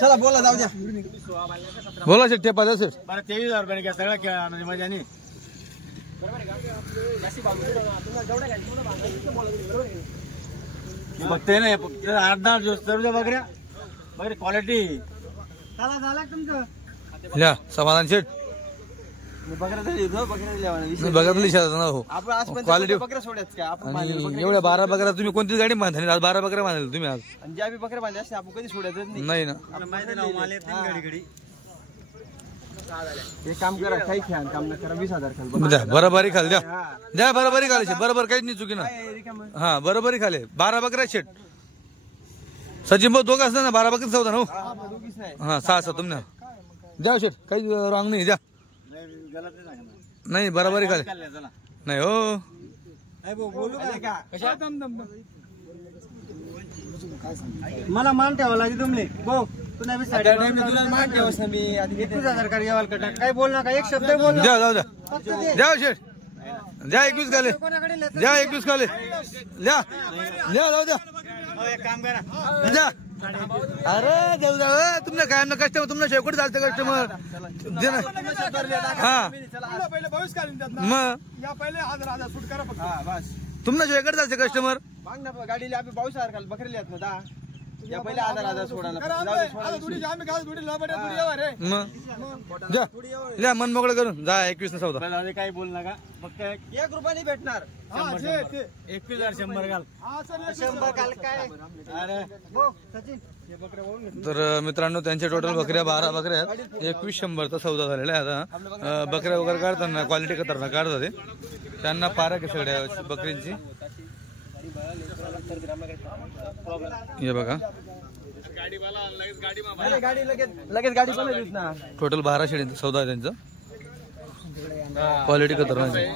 चला बोला जाऊ द्या बोला शेट टेपा द्या शेट 23,000 रुपये घ्या सगळ्या खेळा मजा नाही बघते नाही फक्त 8-10 दिवस सर्व बकऱ्या बकरी क्वालिटी झाला तुमचं ल्या समाधान शेट क्वालिटी बकऱ्या सोडायच काय आपण एवढ्या 12 बकऱ्या तुम्ही कोणतीच गाडी बांधली आज 12 बकऱ्या बांधले तुम्ही आज आणि ज्या बी बकऱ्या बांधल्या असते आपण कधी सोडायचं नाही ना एक काम करा काही खेळा काम न करा 20,000 खाल द्या बरोबरी खाल द्या द्या बरोबरी खाले बरोबर काहीच नाही चुकी ना हा बरोबरी खाले 12 बकऱ्या शेट सचिन भाऊ दोघं असतात ना 12 बकरी चौदा ना हा 6 तुमने द्या शेट काही रॉंग नाही द्या नाही बरोबरी खाले नाही हो मला मान ठेवा लागेल तुमले भाऊ तुला मान ठेवस ना मी 21,000 का यावाल कटा काय बोल नका एक शब्द बोल द्या जाऊ द्या द्या शेट द्या 21 खाले द्या 21 खाले द्या द्या जाऊ द्या एक काम करा द्या अरे देऊ द्या तुमने काय ना कस्टमर तुमने शेवट चालते कस्टमर दे ना हा पहिले 22 काढून द्या मग या पहिले 1000 सूट करा फक्त हा बस तुमने शेवट चालते कस्टमर माग ना गाडीला आपण 22,000 खाल बकरीला येत ना 10 या पहिले 1000 सोडायला मग द्या द्या मन मोकळं करून जा 21 ना सौदा काही बोल नका फक्त 1 रुपया नाही भेटणार 21,100 घाल 100 घाल काय अरे सचिन तर मित्रांनो त्यांच्या टोटल बकऱ्या 12 बकऱ्या आहेत 2100चा सौदा झालेला आहे आता बकऱ्या वगैरे काढताना क्वालिटी खतरनाक काढतात ते त्यांना पारख आहे सगळ्या बकरींची हे बघा गाडी लगेच गाडी पण येत ना टोटल 12 शेळींचा सौदा आहे त्यांचा क्वालिटी खतरनाक आहे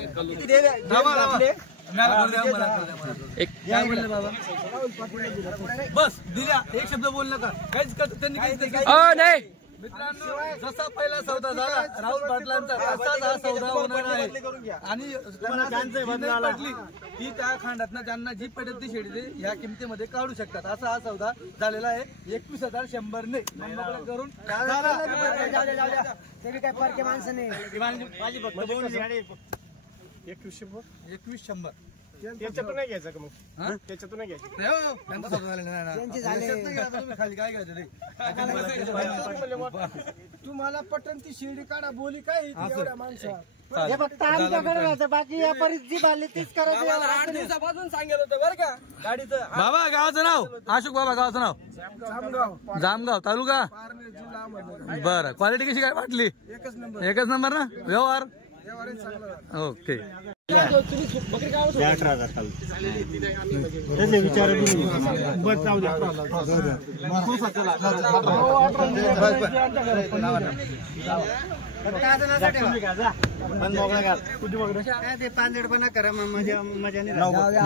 बस दिल्या एक शब्द बोल नका काहीच मित्रांनो जसा पहिला सौदा झाला राहुल पाटलांचा तसाच हा सौदा होणार आहे आणि पटली ती त्या खांडात ज्यांना जी पटेल ती शेळी ह्या किमतीमध्ये काढू शकतात असा हा सौदा झालेला आहे 21,100 ने करून काय परके माणसं नाही माझी फक्त 2100 त्याच्यातून नाही घ्यायचं का मग त्याच्यातून नाही घ्यायचं खाली काय घ्यायचं तुम्हाला पटन ती शिडी काढा बोली काय माणसं हे फक्त आमच्याकडे राहतं बाकी या परिस्थिती बांधली तीच करायची 8 दिवसापासून सांगितलं होतं बरं का गाडीचं बाबा गावाचं नाव अशोक बाबा गावाचं नाव जामगाव तालुका बरं क्वालिटी कशी काय वाटली एकच नंबर ना व्यवहार ओके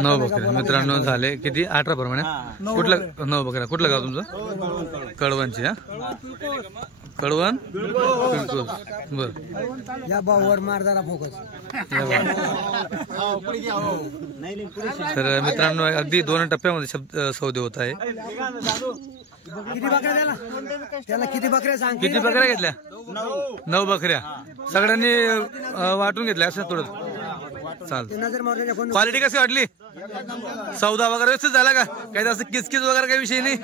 नऊ बकऱ्या मित्रांनो झाले किती 18 प्रमाणे कुठलं 9 बकऱ्या कुठलं गाव तुमचं कळवणची हा कळवण बर या भाऊवर मार जरा फोकस तर मित्रांनो अगदी 2 टप्प्यामध्ये सौदे होत आहे किती बकऱ्या त्याला किती बकऱ्या सांग किती बकऱ्या घेतल्या 9 बकऱ्या सगळ्यांनी वाटून घेतल्या असं थोडं चालतं क्वालिटी कशी वाटली सौदा वगैरे व्यवस्थित झाला का काही असं किचकिच वगैरे काही विषय नाही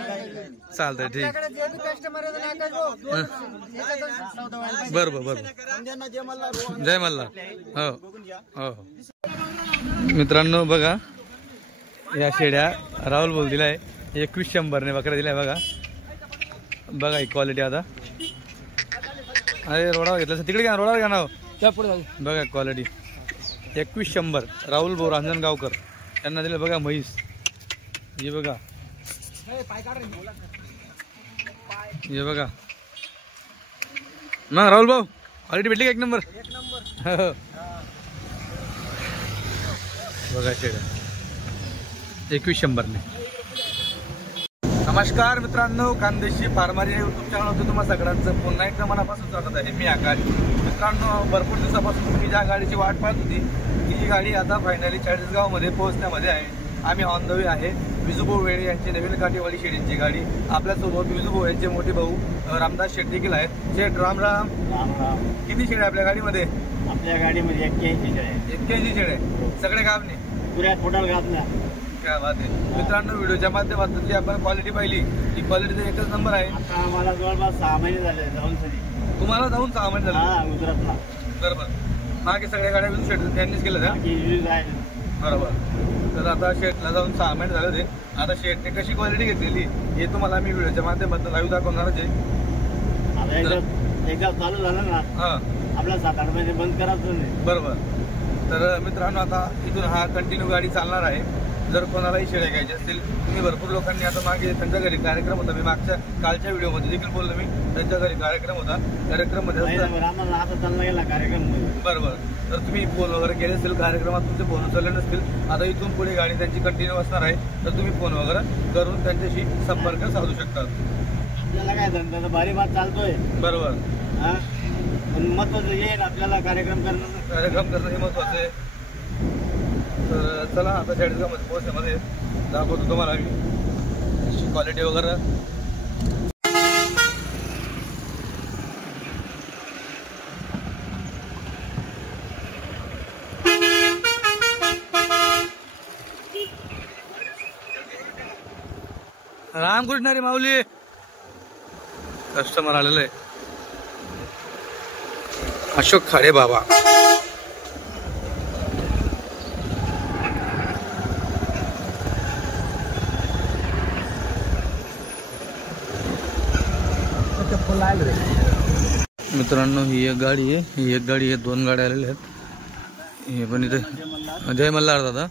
चालतंय ठीक बरोबर बरोबर जय मल्हार हो हो मित्रांनो बघा या शेड्या राहुल बोल दिलाय 2100 ने बकऱ्या दिलाय बघा बघा ही क्वालिटी आता अरे रोडावर घेतलं तिकडे घ्या रोडावर घ्या ना त्या पुढे बघा क्वालिटी 2100 राहुल भाऊ रांजणगावकर त्यांना दिलं बघा म्हैस हे बघा हे बघा मग राहुल भाऊ क्वालिटी भेटली का 1 नंबर बघा शेड्या 2100 ने नमस्कार मित्रांनो खानदेशी फार्मर या युट्यूब चॅनलवरती तुम्हा सगळ्यांचं पुन्हा एकदा मनापासून स्वागत आहे मी आकाश मित्रांनो भरपूर दिवसापासून तुम्ही ज्या गाडीची वाट पाहत होती ही गाडी आता फायनली चाळीसगावमध्ये पोहोचण्यामध्ये आहे आम्ही ऑन द वे आहे विजूभाऊ वेळे यांची नवीन काठीवाडी शेडींची गाडी आपल्यासोबत विजूभाऊ यांचे मोठे भाऊ रामदास शेट देखील आहेत. शेठ राम राम. किती शेड आहे आपल्या गाडीमध्ये? आपल्या गाडीमध्ये 81 शेड आहे. 81 शेड आहे. सगळे गावने पुऱ्या टोटल गावना. काय बात आहे मित्रांनो. व्हिडिओच्या माध्यमातून जी आपण क्वालिटी पाहिली ती क्वालिटी तर एकच नंबर आहे. आता आम्हाला जवळपास 6 महिने झाले जाऊन. तुम्हाला जाऊन 6 महिने झाले गुजरातला. बरोबर. मागे सगळ्या गाड्या विजू शेट त्यांनीच केलं का? बरोबर. तर आता शेटला जाऊन 6 महिने झाले ते. आता शेटने कशी क्वालिटी घेतलेली हे तुम्हाला मी व्हिडिओच्या माध्यमातून लाईव्ह दाखवणारच आहे. एकदा चालू झालं ना आपल्या 7-8 महिने बंद करायचं नाही. बरोबर. तर मित्रांनो आता इथून हा कंटिन्यू गाडी चालणार आहे. जर कोणालाही शेळ्या घ्यायचे असतील तुम्ही भरपूर लोकांनी आता मागे त्यांच्या घरी कार्यक्रम होता. मी मागच्या कालच्या व्हिडिओमध्ये देखील बोललो मी त्यांच्या घरी कार्यक्रम होता. कार्यक्रम मध्ये बरोबर. तर तुम्ही फोन वगैरे केले असतील कार्यक्रमात तुमचे फोन उचलले नसतील. आता इथून पुढे गाडी त्यांची कंटिन्यू असणार आहे. तर तुम्ही फोन वगैरे करून त्यांच्याशी संपर्क साधू शकता. आपल्याला काय धंदा भारी बात चालतोय. बरोबर. महत्वाचं येईल आपल्याला कार्यक्रम करणं हे महत्वाचं आहे. तर चला आता शेडगावमध्ये पोहोचण्यामध्ये दाखवतो तुम्हाला मी क्वालिटी वगैरे. रामकृष्ण रे माऊली. कस्टमर आलेलं आहे. अशोक खाडे बाबा. मित्रांनो ही एक गाडी आहे. ही एक गाडी आहे. 2 गाड्या आलेल्या आहेत. हे पण इथे जय मल्हार दादा.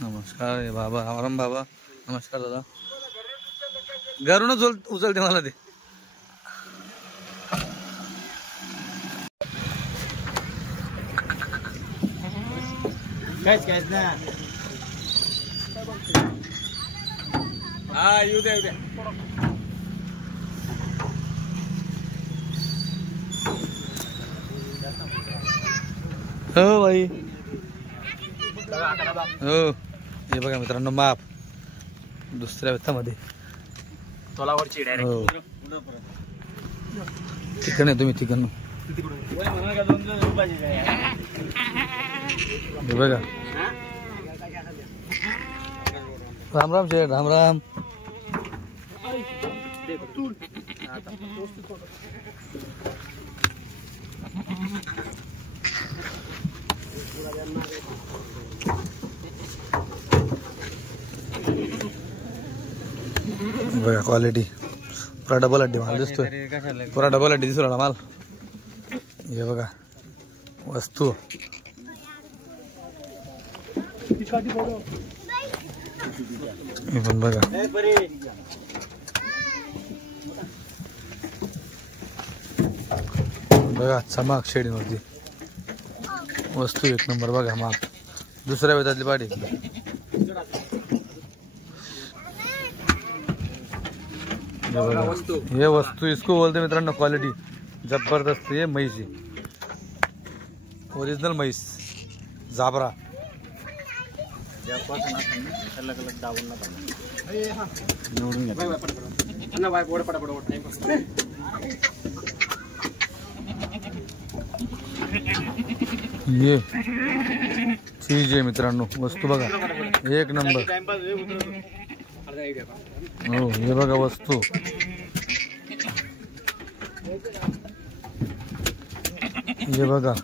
नमस्कार बाबा. आराम बाबा. नमस्कार दादा. घरूनच उचलते मला ते. काहीच ना. हा येऊ द्या येऊ द्या. हो भाई. हो हे बघा मित्रांनो माप दुसऱ्या व्यथामध्ये तोलावरची हो. ठिकाण आहे तुम्ही ठिकाण हे बघा. राम राम शेठ. राम राम. बघा क्वालिटी पुरा डबल हड्डी माल दिसतोय. पुरा डबल हड्डी दिसू राहिला माल. हे बघा वस्तू. हे पण बघा. बघा चमक शेडीवरती वस्तू एक नंबर. बघा माल दुसऱ्या वेतातली पाडी. ये वस्तू इसको बोलते मित्रांनो क्वालिटी जबरदस्त. ये म्हैस ओरिजिनल म्हैस जाबरा. ये चीज आहे मित्रांनो. वस्तू बघा एक नंबर. हो हे बघा वस्तू. ये बघा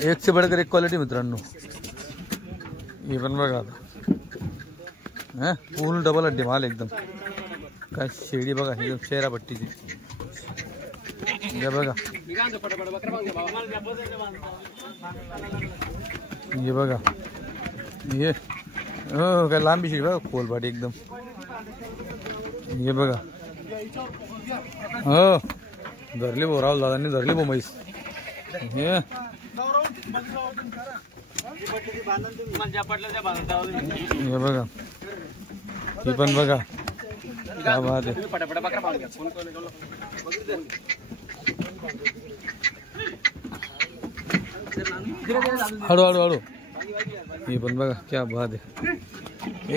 एक से बढ़कर एक क्वालिटी मित्रांनो. हे पण बघा आता फुल डबल हड्डी माल एकदम. काय शेडी बघा एकदम चेहरा पट्टीची. हे बघा. हे बघा ये हो काय लांबी शेडी बघा खोलपाटी एकदम. हे बघा हो धरली भाऊ. राहुल दादांनी धरली भाऊ म्हैस. हे बघा. ही पण बघा क्या बात आहे. हळू हळू हळू. ही पण बघा क्या बात आहे.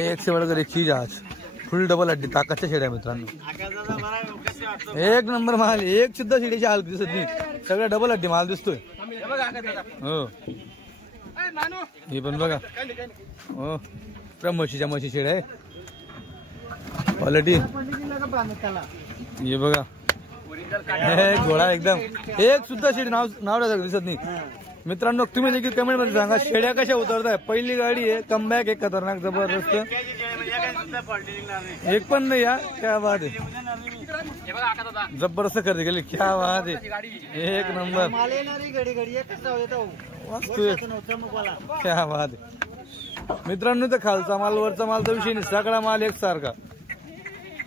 एक से बढ़कर एक चीज आज. फुल डबल हड्डी ताकाच्या शेड्या मित्रांनो, एक नंबर माल. एक सुद्धा शेडीची हाल दिसत नाही, सगळं डबल हड्डी माल दिसतोय. हो हे पण बघा, हो म्हशीच्या म्हशी शेड आहे क्वालिटी. हे बघा घोडा एकदम, एक सुद्धा शेडी नाव दिसत नाही मित्रांनो. तुम्ही देखील कमेंट मध्ये सांगा शेड्या कशा उतरताय. पहिली गाडी आहे, कमबॅक आहे खतरनाक जबरदस्त, एक पण नाही. या क्या बात आहे, जबरदस्त खरेदी केली, क्या बात आहे, एक नंबर क्या बात आहे मित्रांनो. तर खालचा माल वरचा माल तर विषय नाही, सगळा माल एकसारखा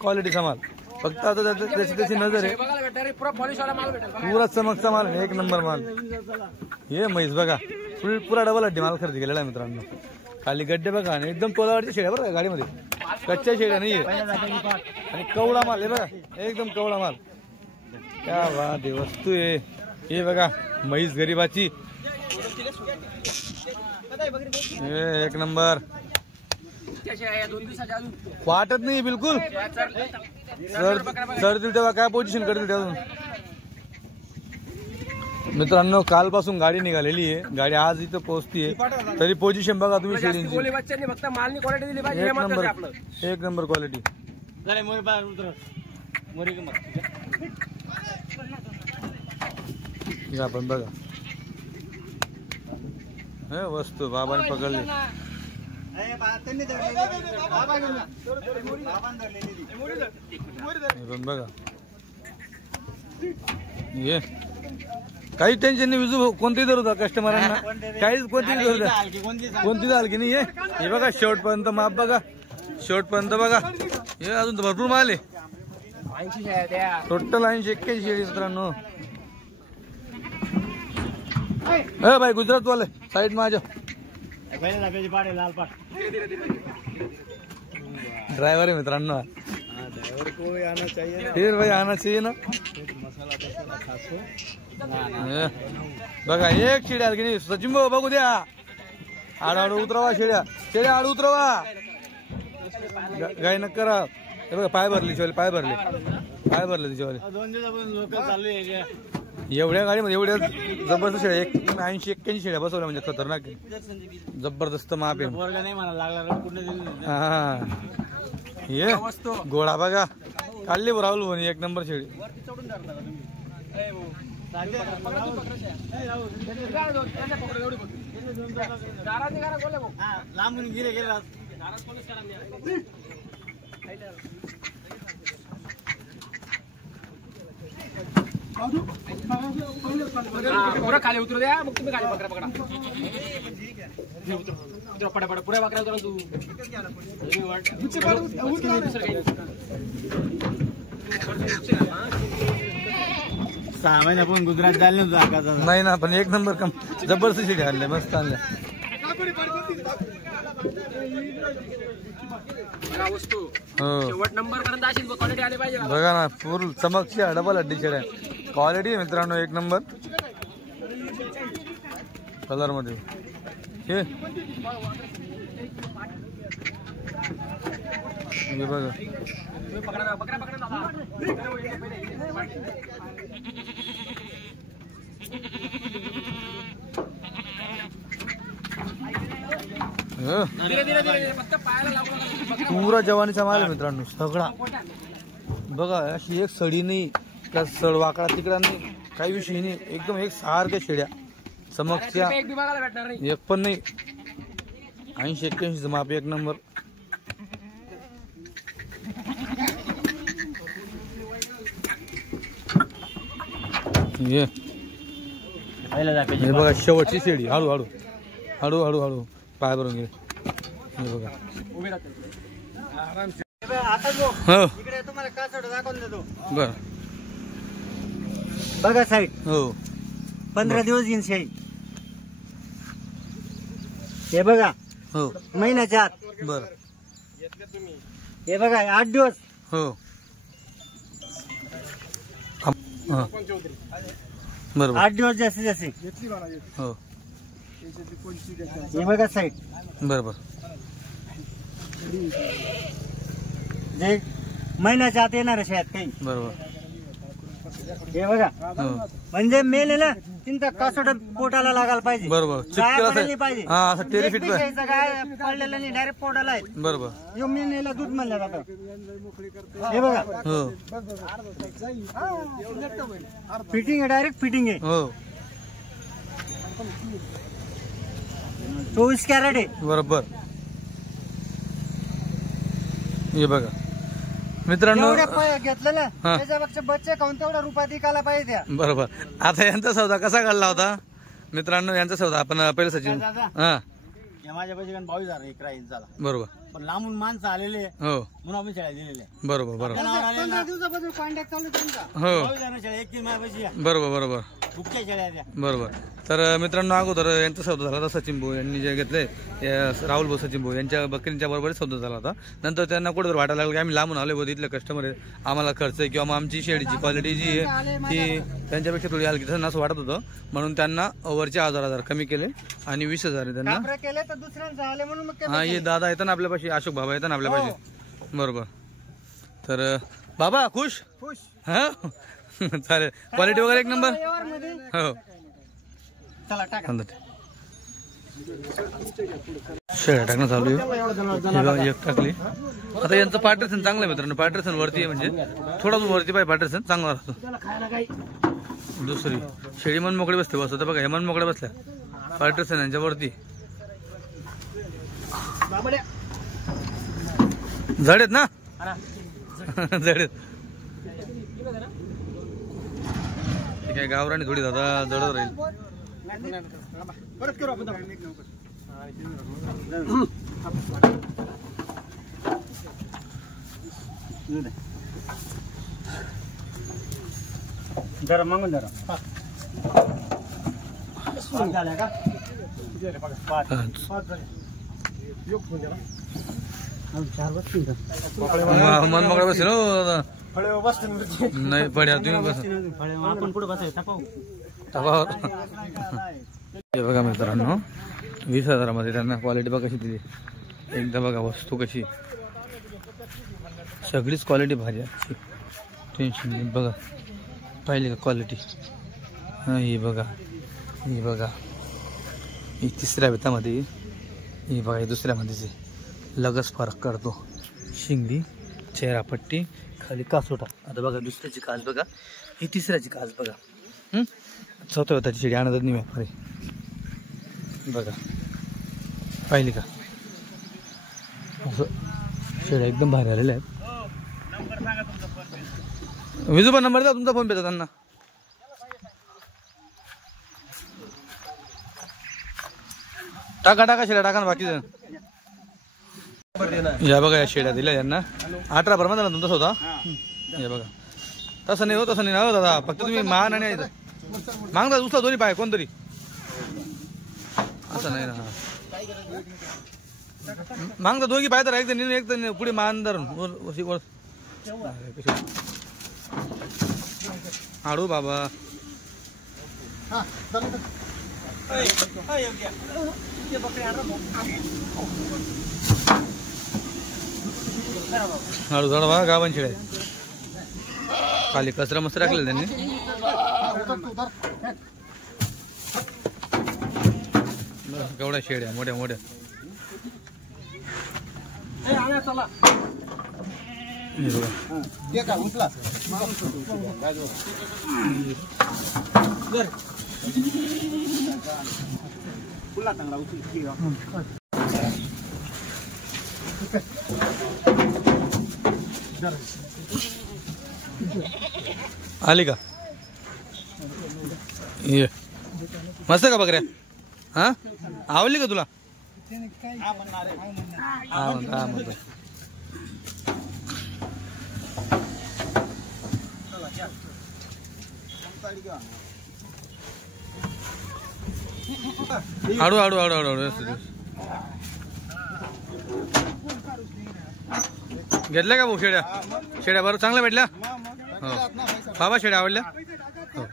क्वालिटीचा माल. फक्त आता त्याची नजर आहे, पुरा चमकचा माल, एक नंबर माल. हे म्हैस बघा, पुरा डबल हड्डी माल खरेदी केलेला आहे मित्रांनो. खाली गड्डे बघा आणि एकदम तोलावरच्या शेड्या बघा गाडीमध्ये, कच्च्या शेड्या नाहीये. आणि कवळा माल आहे बघा, एकदम कवळा माल, क्या बात आहे वस्तू आहे. हे बघा म्हैस गरीबाची, एक नंबर, वाटत नाही बिलकुल. चढतील तेव्हा काय पोझिशन करतील त्यातून मित्रांनो. कालपासून गाडी निघालेली आहे, गाडी आज इथं पोहोचतीये, तरी पोझिशन बघा तुम्ही शेडींची, एक नंबर क्वालिटी. आपण बघा हे वस्तू बाबाने पकडली, बघा ये काही टेन्शन नाही. विजू कोणतीही धरू द्या कस्टमरांना, काहीच कोणतीही धरू द्या, कोणती झाल की नाही. हे बघा शेवट पर्यंत माप बघा, शेवट पर्यंत बघा. हे अजून भरपूर माल आहे, टोटल 80-81 शेळी मित्रांनो. भाई गुजरात वाले साइड में आ जाओ, ड्राइवर है मित्रांनो, फिर भाई आना चाहिए ना. बघा एक शेड्या की नाही सचिन भाऊ, बघू द्या. आडू उतरवा शेड्या, शेड्या आडू उतरवा, गाय न करा. हे बघा पाय भरले शिवाय, पाय भरले तिच्यावाले. एवढ्या गाडीमध्ये एवढ्या जबरदस्त शेड्या, 80-81 शेड्या बसवल्या म्हणजे खतरनाक, जबरदस्त माप आहे. हा ये घोडा बघा, काढली राहुल म्हणे एक नंबर शेळी. लांबून गिरे गेला पुरा खाली उतरू द्या, मग तुम्ही खाली बकरा पकडा. पटापट पुढे बकरा उतरा तू. 6 महिन्यापासून गुजरात जायला नव्हतं नाही ना, पण एक नंबर कम जबरदस्त शेळी आणल्या, मस्त आणल्या. वस्तू शेवट नंबर पर्यंत अशी क्वालिटी आली पाहिजे बघा ना, फुल चमकची डबल हड्डी शेळ्या, क्वालिटी मित्रांनो एक नंबर कलर मध्ये. हे बघा बकरा पुरा जवानीचा माल आहे मित्रांनो सगळा. बघा अशी एक सडी नाही, त्या सड वाकडा तिकडा नाही, काही विषय नाही, एकदम एक सारख्या शेड्या चमकच्या, एक पण नाही. 80-81 माप, एक नंबर. हे बघा शेवटची शेडी, हळू हळू हळू हळू हळू पाय भरून घे. हे बघा हो इकडे तुम्हाला कासड दाखवून देतो. बर बघा साईड, हो 15 दिवस येईन शेळी. हे बघा हो महिन्याच्या आत. बर हे बघा 8 दिवस. हो बरोबर 8 दिवस जास्तीत जास्त. हो हे बघा साईड. बरोबर जे महिन्याच्या आत येणार शेत काही. बरोबर. हे बघा हो. म्हणजे मेन आहे ना तिथं कासोट पोटाला लागायला पाहिजे. बरोबर. गाय चिपकेला पडली असं- पाहिजे. हा, असं टेरिफिट एक दिवसाचं गाय पडलेलं नाही डायरेक्ट पोटाला आहे. बरोबर. यो मेन याला दूध म्हणलं जातं. हे बघा हो फिटिंग आहे डायरेक्ट फिटिंग आहे. हो 24 कॅरेट आहे. बरोबर. हे बघा मित्रांनो. एवढ्या घेतलं ना हा. त्याच्यापेक्षा बच्चे खाऊन तेवढा रुपयात विकायला पाहिजे त्या. बरोबर. आता यांचा सौदा कसा घडला होता मित्रांनो? यांचा सौदा आपण पहिलं सचिन. दादा. हा माझ्या पैसे 22,000 एकरा इंचाला. बरोबर. पण लांबून माणसं आलेले हो म्हणून आपण शेळ्या दिलेल्या. बरोबर. बरोबर. 15 दिवसापासून कॉन्टॅक्ट चालू त्यांचा. हो 22,000 शेळ्या 1 महिन्या पैसे या बरोबर. बरोबर. बुकच्या शेळ्या द्या. बरोबर. तर मित्रांनो अगोदर यांचा सौदा झाला होता सचिन भाऊ यांनी जे घेतले राहुल भाऊ सचिन भाऊ यांच्या बकरींच्या बरोबर सौदा झाला होता. नंतर त्यांना कुठं वाटायला लागलं की आम्ही लांबून आलो होतो इथले कस्टमर आहे आम्हाला खर्च आहे किंवा मग आमची शेळीची क्वालिटी जी आहे ती त्यांच्यापेक्षा थोडी हलकी तसं असं वाटत होतं म्हणून त्यांना वरचे 1,000 कमी केले आणि 20,000 त्यांना. कापरे केले तर दुसऱ्यांचं आले म्हणून मग हा हे दादा येतात ना आपल्यापाशी अशोक बाबा येतात ना आपल्यापाशी. बरोबर. तर बाबा खुश खुश. हा चालेल. क्वालिटी वगैरे एक नंबर. व्यवहारमध्ये हो चला टाका. शेळ्या टाकणं चालू आहे. हे बघा, एक टाकली. आता यांचं पार्टरसन चांगलं आहे मित्रांनो. पार्टरसन वरती आहे म्हणजे थोडा वरती पाहिजे पार्टरसन चांगला असतो. दुसरी शेळी मन मोकळे बसते बस. आता बघा हे मन मोकळे बसल्या पार्टरसन यांच्या वरती. जडेत ना जडेत. काय गावराणी थोडी दादा जडत राहील. परत करू आपण. जरा मागून जरा झाल्या का? मन मोकळा बसेल हो. फळे बसते नाही पड्या तुम्ही बस. आपण पुढे बसायचं पाहू. हे बघा मित्रांनो 20,000 मध्ये त्यांना क्वालिटी बघा कशी दिली. एकदा बघा वस्तू कशी सगळीच क्वालिटी भारी आहे. टेन्शन नाही. बघा पाहिली का क्वालिटी. हा ही बघा ही बघा ही तिसऱ्या बेतामध्ये ही बघा ही दुसऱ्यामध्येच आहे. लगच फरक करतो. शिंगडी चेहरापट्टी खाली कासोटा. आता बघा दुसऱ्याची कास बघा ही तिसऱ्याची कास बघा. चौथ्या बेताची शेळी आणतच नाही व्यापारी. बघा पाहिली का असं शेळ्या एकदम भारी आलेल्या आहेत. विजू पण नंबर द्या तुमचा फोन पे त्यांना. टाका टाका शेळ्या टाका ना बाकी. या बघा या शेळ्या दिल्या यांना 18 भरमा झाला तुमचा होता. हे बघा तसं नाही हो तसं नाही हो दादा. फक्त तुम्ही मान आणि मागता दुसरा दोन्ही पाय कोणतरी असं नाही ना. मागता दोघी पाय तर एक तर पुढे मान धरून आडू बाबा. आडू झाड बघा गावान शेळ्या खाली कचरा मस्त राखलेला त्यांनी. केवढ्या शेड्या मोठ्या मोठ्या. आली का ये मस्त का बकऱ्या. हा आवडली का तुला? आडू आडू आडू आडू घेतल्या का भाऊ शेड्या? शेड्या बरं चांगल्या भेटल्या हो बाबा. शेड्या आवडल्या हो.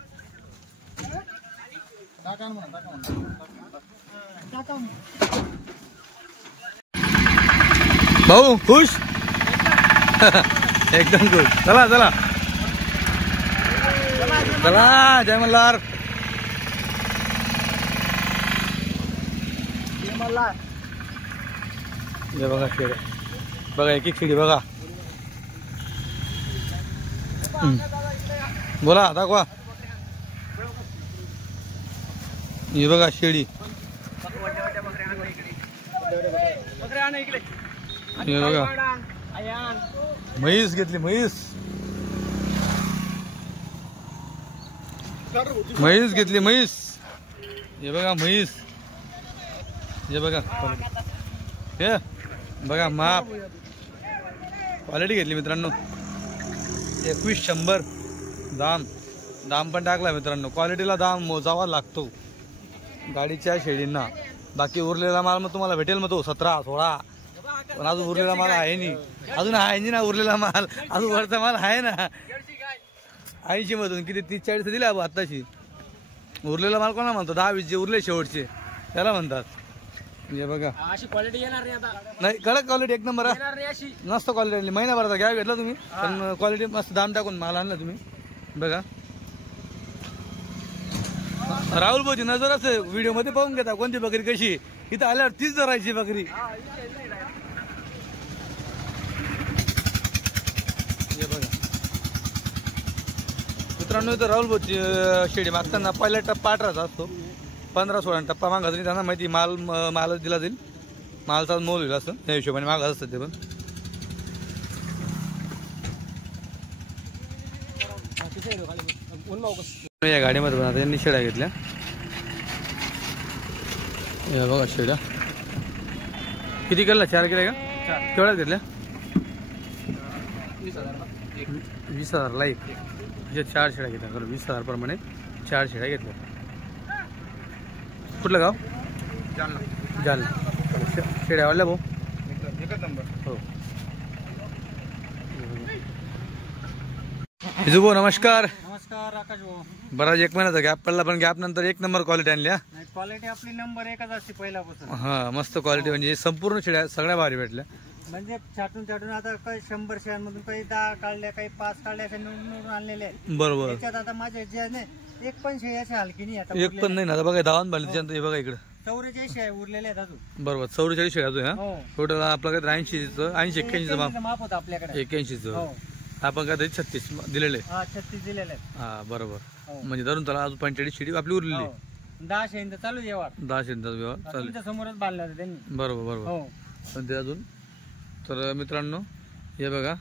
भाऊ खुश एकदम गुड. चला चला चला. जय मल्हार. हे बघा शेड्या बघा एक एक शेडी बघा. बोला दाखवा. हे बघा शेडी. हे बघा म्हैस घेतली म्हैस. म्हैस घेतली म्हैस. हे बघा म्हैस. हे बघा हे बघा माप क्वालिटी घेतली मित्रांनो. 2100 दाम पण टाकला मित्रांनो. क्वालिटीला दाम मोजावा लागतो गाडीच्या शेळींना. बाकी उरलेला माल मग तुम्हाला भेटेल मग तो 17-16. पण अजून उरलेला माल आहे नाही. अजून आहे ना उरलेला माल. अजून वरचा माल आहे ना 80 मधून किती 30-40 दिला आताशी. उरलेला माल कोणा म्हणतो 10-20 जे उरले शेवटचे त्याला म्हणतात. हे बघा अशी क्वालिटी येणार नाही आता. नाही कडक क्वालिटी एक नंबर आहे. येणार नाही अशी. मस्त क्वालिटी आणली. महिनाभराचा गॅप घेतला तुम्ही पण क्वालिटी मस्त दाम टाकून माल आणला तुम्ही. बघा राहुल भाऊची नजर असं व्हिडिओ मध्ये पाहून घेता कोणती बकरी कशी. इथं आल्यावर तीच धरायची बकरी. हे बघा मित्रांनो इथं राहुल भाऊची शेडी मागताना पहिला टप्पा 18चा असतो. 15-16 टप्पा मागत नाही. त्यांना माहिती मालच दिला जाईल. मालचा मोल होईल असं त्या हिशोबाने मागत असतात ते. पण या गाडीमध्ये पण आता यांनी शेड्या घेतल्या. या बघा शेड्या किती केल्या 4 केल्या का केवढ्यात घेतल्या 20,000 एक. 4 शेड्या घेतल्या. 20,000 प्रमाणे 4 शेड्या घेतल्या. कुठलं गाव जालना. शेड्या वाढल्या भाऊ एकच नंबर. हो. हिजू भाऊ नमस्कार. नमस्कार आकाश भाऊ. बराच 1 महिन्याचा गॅप पडला पण गॅप नंतर 1 नंबर क्वालिटी आणली. क्वालिटी आपली नंबर 1च असते पहिल्यापासून. हा मस्त क्वालिटी म्हणजे संपूर्ण शेड्या सगळ्या भारी भेटल्या. म्हणजे छाटून आता काही 100 शेळ्यांमधून काही 10 काढल्या काही 5 काढल्या असे निवडून आणलेले आहेत. बरोबर. त्याच्यात आता माझ्या जे नाही एक पण शेळ्याची हलकी नाही आता. एक पण नाही ना. आता बघा धावून बांधली त्याच्यानंतर हे बघा इकडे 44 शेळ्या उरलेल्या आहेत अजून. बरोबर 44 शेळ्या होतो. हो. टोटल आपल्याकडे 80-81 माप होतं आपल्याकडे. 81 हो. आपण काय 36 दिलेले. हा 36 दिलेले आहेत. हा बरोबर. हो. म्हणजे धरून त्याला अजून 45 शेडी आपली उरलेली. हो. 10 शेळ्यांचं चालू आहे व्यवहार. 10 शेडीचा व्यवहार चालेल. तुमच्या समोरच बांधलं होतं त्यांनी. बरोबर बरोबर. हो. पण ते अजून तर मित्रांनो हे बघा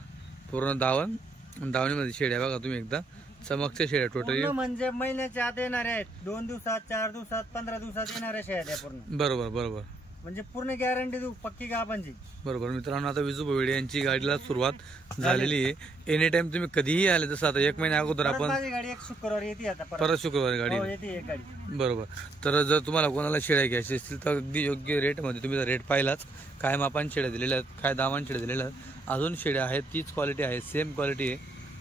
पूर्ण दावणीमध्ये शेड्या बघा तुम्ही एकदा चमकच्या शेड्या टोटल. पूर्ण म्हणजे महिन्याच्या आत येणाऱ्या आहेत. 2 दिवसात 4 दिवसात 15 दिवसात येणाऱ्या शेळ्या त्या पूर्ण. बरोबर बरोबर. म्हणजे पूर्ण गॅरंटी देऊ पक्की गाभांची. बरोबर. मित्रांनो आता विजू भोईडे यांची गाडीला सुरुवात झालेली आहे. एनी टाइम तुम्ही कधीही आले तसं आता 1 महिन्या अगोदर आपण माझी गाडी एक शुक्रवार येते आता परत शुक्रवारी हो, गाडी. येते एक गाडी. बरोबर. तर जर तुम्हाला कोणाला शेळ्या घ्यायची असतील तर अगदी योग्य रेटमध्ये तुम्ही रेट पाहिलाच. काय मापान शेळ्या दिलेल्या आहेत काय दामान शेळ्या दिलेल्या आहेत. अजून शेळ्या आहेत तीच क्वालिटी आहे सेम क्वालिटी आहे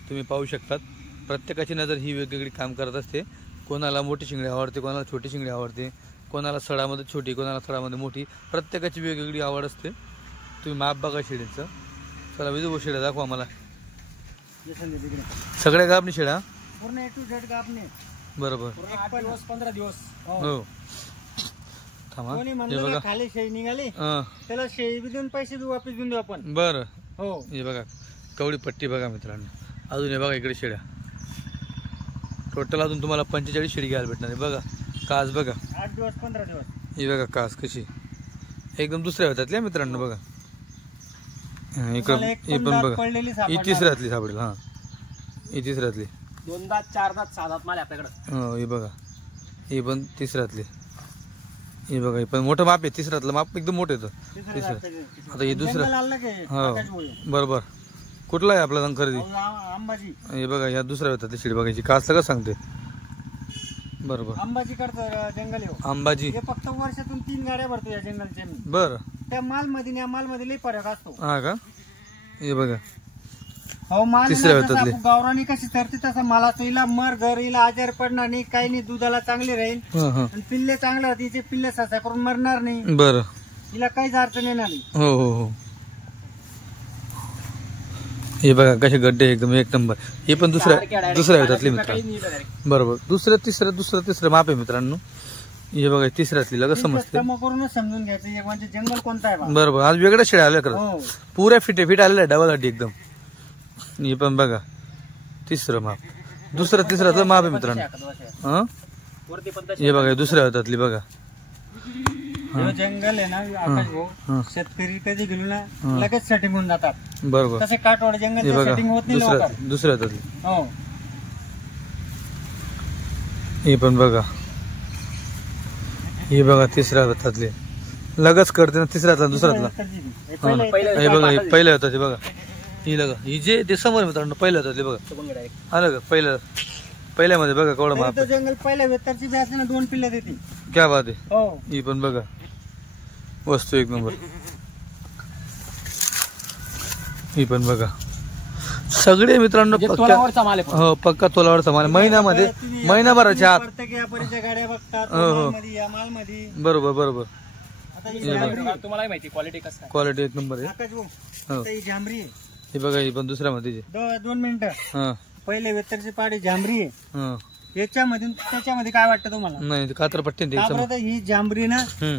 तुम्ही पाहू शकतात. प्रत्येकाची नजर ही वेगवेगळी काम करत असते. कोणाला मोठी शिंगडी आवडते कोणाला छोटी शिंगडी आवडते कोणाला सडामध्ये छोटी कोणाला सडामध्ये मोठी. प्रत्येकाची वेगवेगळी आवड असते. तुम्ही माप बघा शेळीचं. चला विजू शेळ्या दाखवा मला. सगळ्या गाबणी शेळ्या पूर्ण A to Z गाभणे. बरोबर. 8 दिवस 15 दिवस. हो थांबा कोणी हे म्हणलं बघा. का खाली शेळी निघाली हं, त्याला शेळी बी देऊन पैसे देऊ वापस देऊन देऊ आपण. बरं. हो. हे बघा कवडी पट्टी बघा मित्रांनो. अजून हे बघा इकडे शेळ्या टोटल अजून तुम्हाला 45 शेळी घ्यायला भेटणार आहे. बघा कास बघा 8 दिवस 15 दिवस. ही बघा कास कशी एकदम दुसऱ्या होत्यातल्या मित्रांनो. बघा इकडं तुम्हाला एक हे पण पण दात बघा पडलेली ही सापडणार. तिसऱ्यातली सापडेल. हा ही तिसऱ्यातली. 2 दात 4 दात 6 दात माल आहे आपल्याकडे. हो हे बघा ही पण तिसऱ्यातली. हे बघा हे पण मोठं माप आहे. तिसऱ्यातलं माप एकदम मोठं येतं. तिसरं तिसरं. दात त्याचे. आता हे दुसरं जंगल आलं की हो आकाशमुळे. बरोबर. कुठला आहे आपला खरेदी. अहो, आंबाजी हे बघा या दुसऱ्या होत्यातली शेळी बघायची कास सगळं सांगते. बरोबर. अंबाजी कडचं जंगल आहे. अंबाजी. हे फक्त वर्षातून 3 गाड्या भरतो या जंगलच्या मी. बर. त्या मालमध्ये या मालमध्ये लई फरक असतो. हा का. हे बघा हो माल तिसऱ्या होतातले. गावरानी कशी चरते तसा मला हिला मर घर हिला आजार पडणार नाही काही नाही. दुधाला चांगली राहील हा हा आणि पिल्ले चांगले राहते. हिचे पिल्ले ससा करून मरणार नाही. बर. हिला काहीच अडचण येणार नाही. हो हो हो हे बघा कसे गड्डे एकदम एक नंबर. हे पण दुसऱ्या येतातले मित्रांनो. बरोबर दुसरं माप आहे मित्रांनो. हे बघा तिसऱ्यातली लगेच समजते. करूनच समजून घ्यायचं म्हणजे जंगल कोणता आहे. बरोबर आज वेगळ्या शेळ्या आल्या खरं. पुऱ्या फिट आलेल्या डबल हड्डी एकदम. हे पण बघा तिसरं माप. तिसऱ्यातलं माप आहे मित्रांनो. हा हे बघा दुसऱ्या हातातली बघा. जंगल आहे ना आकाश भाऊ, शेतकरी कधी गेलो ना लगेच सेटिंग होऊन जातात. बरोबर तसे काटवाड जंगल सेटिंग होत नाही लवकर. दुसऱ्या हातातली. हो हे पण बघा. हे बघा तिसऱ्या हातातले लगच करते ना. तिसऱ्यातला दुसऱ्यातला. हे बघा पहिल्या हातात. बघा ही लगा ही जे ते समोर मित्रांनो पहिल्या हातातले बघा. आलं का पहिल्यामध्ये बघा केवढं माप. जंगल पहिल्या वेतरची बी असते ना 2 पिल्ला देते. क्या बात आहे. हो ही पण बघा वस्तू एक नंबर. ही पण बघा सगळे मित्रांनो तोलावरचा माल आहे. हो पक्का तोलावरचा माल. महिनाभराच्या आत. प्रत्येक व्यापारीच्या गाड्या बघतात या मालमध्ये. बरोबर. तुम्हाला माहिती क्वालिटी कसं आहे. क्वालिटी एक नंबर आहे. आकाश भाऊ आता ही झांबरी आहे. हे बघा ही पण दुसऱ्या मध्ये. 2 मिनिटं. हा पहिले वेतरची पाडी झांबरी आहे. हा त्याच्यामध्ये काय वाटतं तुम्हाला. नाही कात्रपट्टी ही जांभरी ना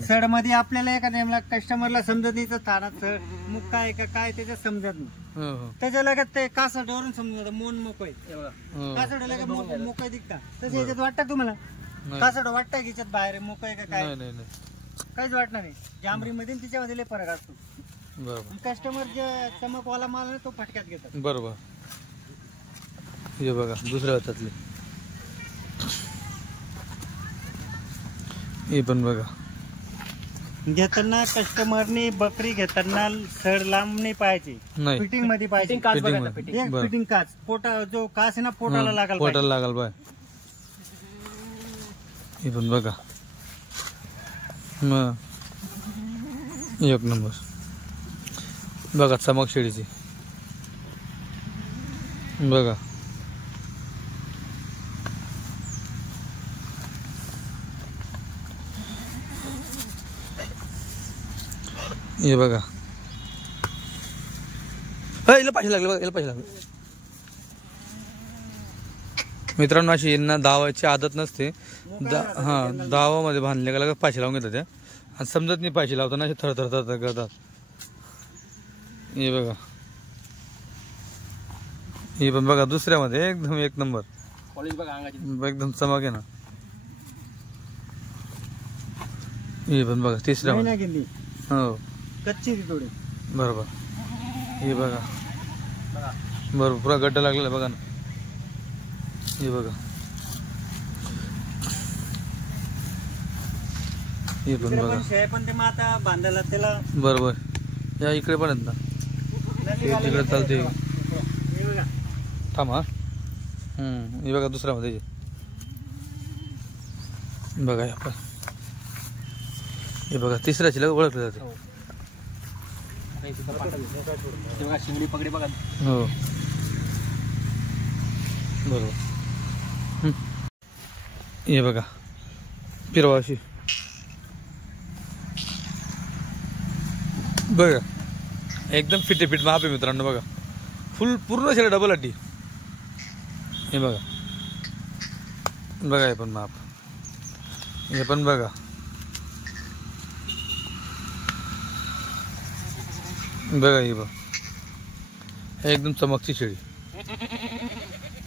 सड मध्ये आपल्याला एखाद्या कस्टमरला समजत नाही तर तानात सड मुक्का आहे का काय त्याच्यात समजत नाही. त्याच्या लगत ते कासडवरून समजून जातं मोन मोकळे. कासड लगत मोकळे दिसता तसं याच्यात वाटतं तुम्हाला. कासड वाटतं की याच्यात बाहेर मोकळे का काय काहीच वाटणार नाही. जांभरी मध्ये तिच्यामध्ये लय फरक असतो. कस्टमर जे चमकवाला माल आहे तो फटक्यात घेतात. बरोबर. हे बघा दुसऱ्या हातातली. हे पण बघा. घेताना कस्टमरने बकरी घेताना सड लांब नाही पाहिजे. फिटिंग मध्ये पाहिजे. फिटिंग काच पोटा जो काच आहे ना पोटाला लागाल बाय. हे पण बघा एक नंबर. बघा चमक शेळीची बघा. हे बघा याला पैसे लागले. मित्रांनो अशी यांना दावाची आदत नसते. दावामध्ये बांधले का लगेच पैसे लावून घेतात त्या. आणि समजत नाही पैसे लावताना असे थर करतात. हे बघा हे पण बघा दुसऱ्यामध्ये एकदम एक नंबर. एकदम चमक आहे ना. हे पण बघा तिसऱ्यामध्ये. हो कच्ची थोडी. बरोबर. हे बघा बरोबर पुरा गड्डा लागलेला बघा ना. हे बघा हे पण बघा. पण ते माता बांधायला त्याला बरोबर. या इकडे पण आहेत ना. तिकडे चालते. थांबा. हे बघा दुसऱ्या मध्ये बघा आपण. हे बघा तिसऱ्याची लग ओळखले जाते. शिंगडी पगडी बघा. हो बरोबर. हे बघा पिरवाशी बघा एकदम फिट माप आहे मित्रांनो. बघा पूर्ण शेळ्या डबल हड्डी. हे बघा हे पण माप. हे पण बघा हे बघा एकदम चमकची शेळी.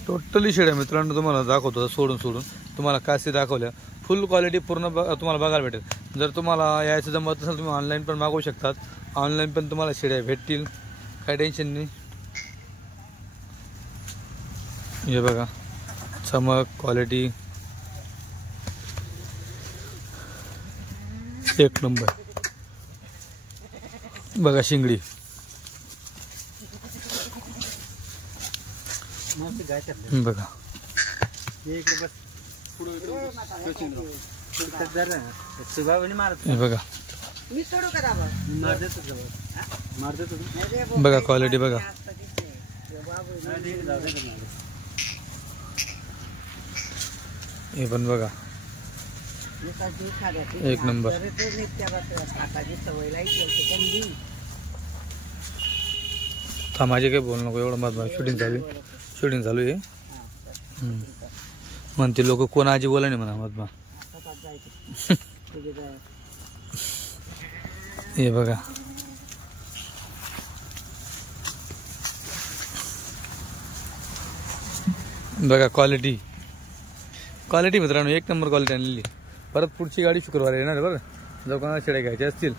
टोटली शेळ्या मित्रांनो तुम्हाला दाखवतो सोडून तुम्हाला कासी दाखवल्या. फुल क्वालिटी पूर्ण तुम्हाला बघायला भेटेल. जर तुम्हाला यायचं जमत असेल तुम्ही ऑनलाईन पण मागवू शकतात. ऑनलाईन पण तुम्हाला शेळ्या भेटतील. काही टेन्शन नाही. हे बघा चमक क्वालिटी एक नंबर. बघा शिंगडी बघा. हे बघा बघा क्वालिटी बघा. हे पण बघा एक नंबर. था माझे काही बोल नको एवढं मत शूटिंग चालू आहे म्हणते लोक कोण आजी बोला नाही म्हणा मत हे बघा बघा क्वालिटी मित्रांनो एक नंबर क्वालिटी आणलेली. परत पुढची गाडी शुक्रवारी येणार बरं. जर कोणाला शेड्या घ्यायच्या असतील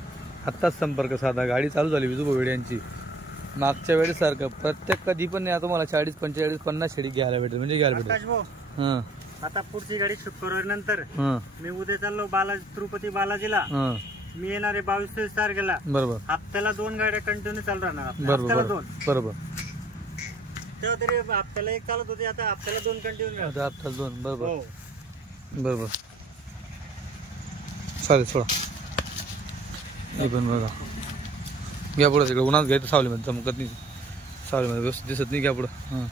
आत्ताच संपर्क साधा. गाडी चालू झाली विजू वेड्यांची. मागच्या वेळेसारखं प्रत्येक कधी पण नाही आता मला 40 45 50 शेडी घ्यायला भेटेल म्हणजे घ्यायला भेटेल. हां आता पुढची गाडी शुक्रवारी नंतर मी उद्या चाललो तिरुपती बालाजीला. मी येणार आहे 22-23 तारखेला. बरोबर. हप्त्याला 2 गाड्या कंटिन्यू चालू राहणार. बरोबर. तेव्हा तरी हप्त्याला 1 चालत होती, आता हप्त्याला 2 कंटिन्यू. हप्त्याला 2. बरोबर. चालेल सोडा. हे पण बघा घ्या पुढं. तिकडे उन्हात घ्यायचं सावलीमध्ये चमकत नाही. सावलीमध्ये व्यवस्थित दिसत नाही. घ्या पुढं. हां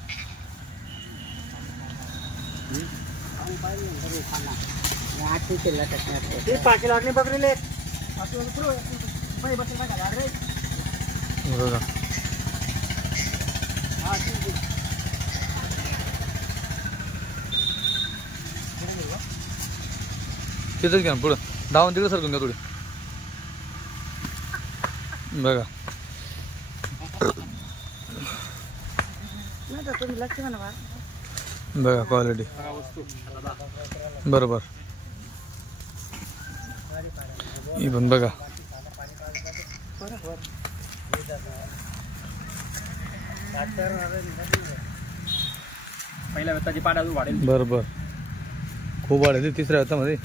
बघा तिथंच घ्या पुढं. धावून तिकडे सरकून घ्या थोडी. बघा बघा क्वालिटी बरोबर. ही पण बघा पहिल्या व्यताची पाड अजून वाढेल. बरोबर. खूप वाढेल 3ऱ्या व्यतामध्ये.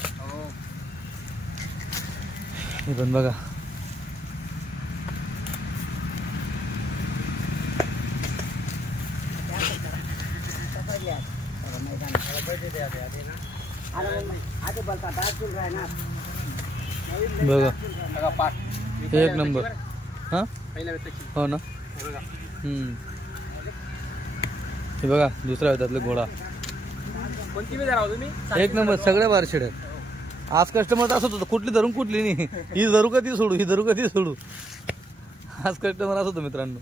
ही पण बघा बघा एक नंबर. हां हो ना. हे बघा दुसऱ्या व्यतातले घोडा एक नंबर. सगळ्या बारशेड आहेत. आज कस्टमर असत होतं कुठली धरून कुठली नाही. ही धरू कधी सोडू. आज कस्टमर असत होतं मित्रांनो.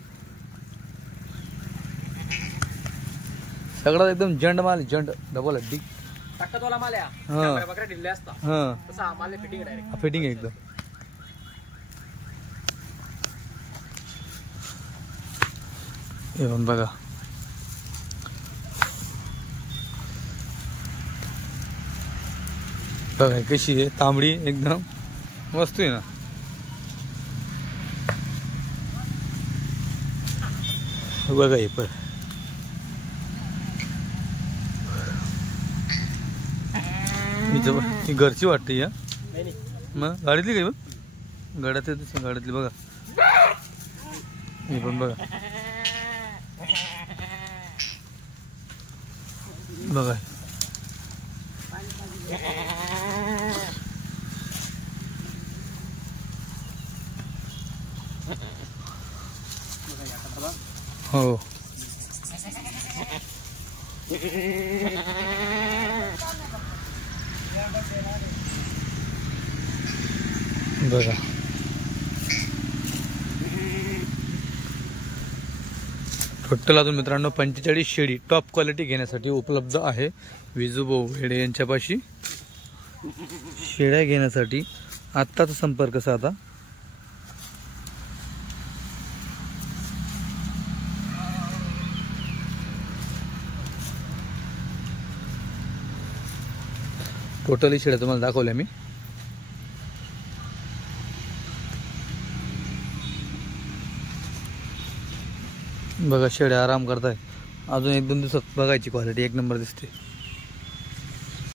सगळा एकदम जंड माल. डबल हड्डी फिटिंग एकदम. एवढं बघा कशी आहे तांबडी एकदम मस्त आहे ना. बघा हे पण ही घरची वाटते या मग गाडीतली काही बघ गाड्यातली बघा. हे पण बघा हो बघा. टोटल अजून मित्रांनो 45 शेळी टॉप क्वालिटी घेण्यासाठी उपलब्ध आहे विजूभाऊ वेडे यांच्यापाशी. शेळ्या घेण्यासाठी आत्ताच संपर्क साधा. टोटली शेळ्या तुम्हाला दाखवल्या मी. बघा शेळ्या आराम करताय. अजून 1-2 दिवसात बघायची क्वालिटी एक नंबर दिसते.